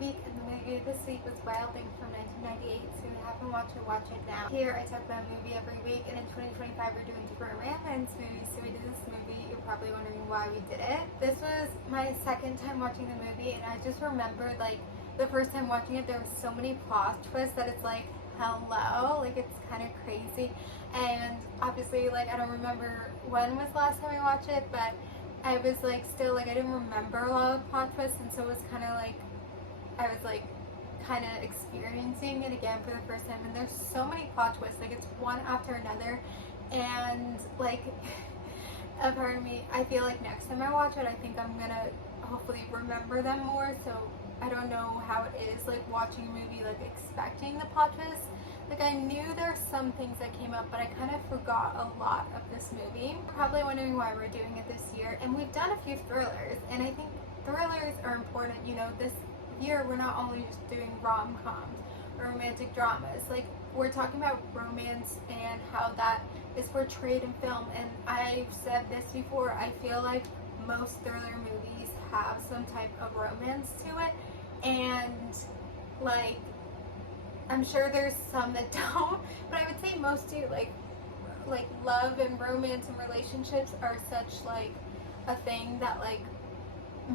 week, and the movie this week was Wild Thing from 1998, so if you haven't watched it, watch it now. Here I talk about a movie every week, and in 2025 we're doing different romance movies, so we did this movie. You're probably wondering why we did it. This was my second time watching the movie, and I just remembered, like, the first time watching it, there was so many plot twists that it's like, hello, like, it's kind of crazy. And obviously, like, I don't remember when was the last time I watched it, but I was like, still, like, I didn't remember a lot of plot twists, and so it was kind of like, I was like kind of experiencing it again for the first time. And there's so many plot twists, like, it's one after another, and like a part of me, I feel like next time I watch it, I think I'm gonna hopefully remember them more. So I don't know how it is, like, watching a movie, like, expecting the plot twist. Like, I knew there's some things that came up, but I kind of forgot a lot of this movie. You're probably wondering why we're doing it this year, and we've done a few thrillers, and I think thrillers are important. You know, this year we're not only just doing rom-coms or romantic dramas, like, we're talking about romance and how that is portrayed in film. And I've said this before, I feel like most thriller movies have some type of romance to it, and like, I'm sure there's some that don't, but I would say most do. Like love and romance and relationships are such like a thing that like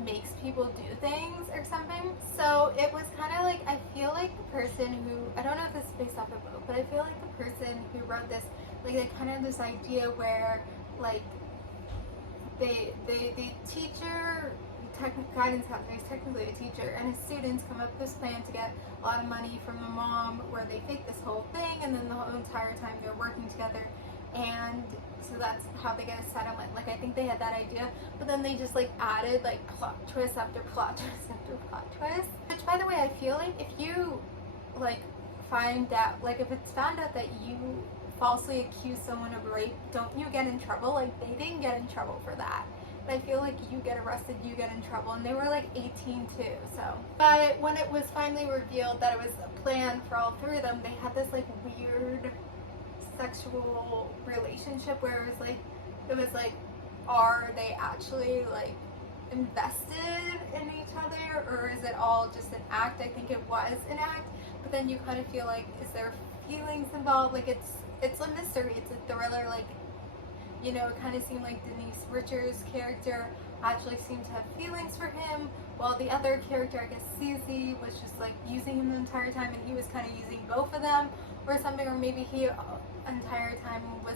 makes people do things or something. So it was kind of like, I feel like the person who, I don't know if this is based off a book, but I feel like the person who wrote this, like, they kind of have this idea where like the teacher, guidance counselor, he's technically a teacher, and his students come up with this plan to get a lot of money from the mom, where they fake this whole thing, and then the whole entire time they're working together, and so that's how they get a settlement. Like, I think they had that idea, but then they just like added like plot twist after plot twist after plot twist. Which, by the way, I feel like if you like find out, like, if it's found out that you falsely accuse someone of rape, don't you get in trouble? Like, they didn't get in trouble for that. But I feel like you get arrested, you get in trouble, and they were like 18 too, so. But when it was finally revealed that it was a plan for all three of them, they had this like weird sexual relationship where it was like, are they actually like invested in each other, or is it all just an act? I think it was an act, but then you kind of feel like, is there feelings involved? Like, it's a mystery, it's a thriller. Like, you know, it kind of seemed like Denise Richards' character actually seemed to have feelings for him, while the other character, I guess Susie, was just like using him the entire time, and he was kind of using both of them or something. Or maybe he entire time was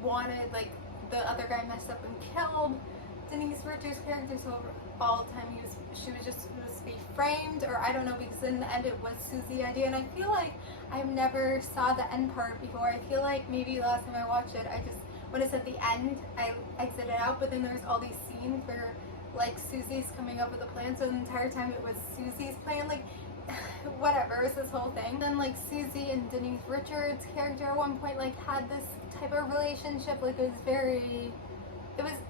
wanted, like, the other guy messed up and killed Denise Richards' character, so all the time she was just supposed to be framed, or I don't know, because in the end it was Susie's idea. And I feel like I never saw the end part before. I feel like maybe last time I watched it, when it's at the end, I exited out, but then there's all these scenes where like Susie's coming up with a plan, so the entire time it was Susie's plan, like, whatever, it was this whole thing. Then like Susie and Denise Richards' character at one point like had this type of relationship. Like, it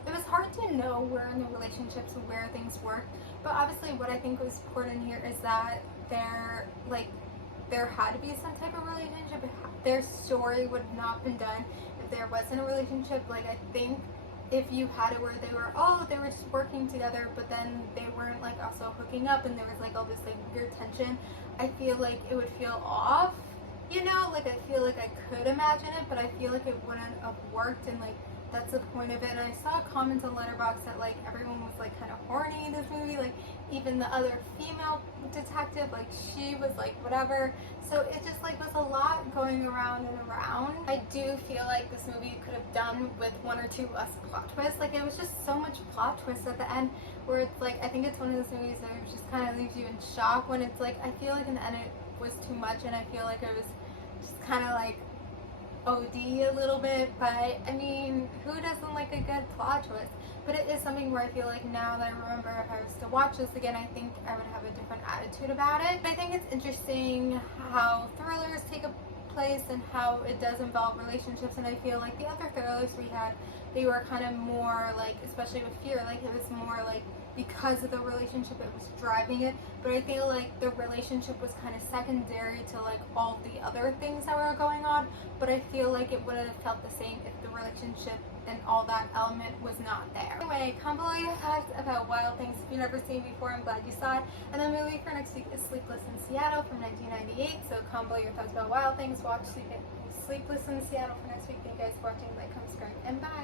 was hard to know where in the relationships and where things worked. But obviously what I think was important here is that there had to be some type of relationship. Their story would have not been done if there wasn't a relationship. Like, I think if you had it where they were just working together, but then they weren't like also hooking up, and there was like all this like weird tension, I feel like it would feel off, you know? Like, I feel like I could imagine it, but I feel like it wouldn't have worked, and like, that's the point of it. And I saw comments on Letterboxd that like everyone was like kind of horny in this movie, like even the other female detective, like she was like whatever. So it just like was a lot going around and around. I do feel like this movie could have done with one or two less plot twists. Like, it was just so much plot twist at the end, where it's like, I think it's one of those movies that just kind of leaves you in shock, when it's like, I feel like in the end it was too much, and I feel like it was just kind of like OD a little bit. But I mean, who doesn't like a good plot twist? But it is something where I feel like now that I remember, if I was to watch this again, I think I would have a different attitude about it. But I think it's interesting how thrillers take a place and how it does involve relationships. And I feel like the other thrillers we had, they were kind of more like, especially with Fear, like it was more like because of the relationship that was driving it, but I feel like the relationship was kind of secondary to like all the other things that were going on, but I feel like it would have felt the same if the relationship and all that element was not there. Anyway, comment below your thoughts about Wild Things. If you've never seen it before, I'm glad you saw it. And the movie for next week is Sleepless in Seattle from 1998, so comment below your thoughts about Wild Things. Watch Sleepless in Seattle for next week. Thank you guys for watching. Like, comment, subscribe, and bye!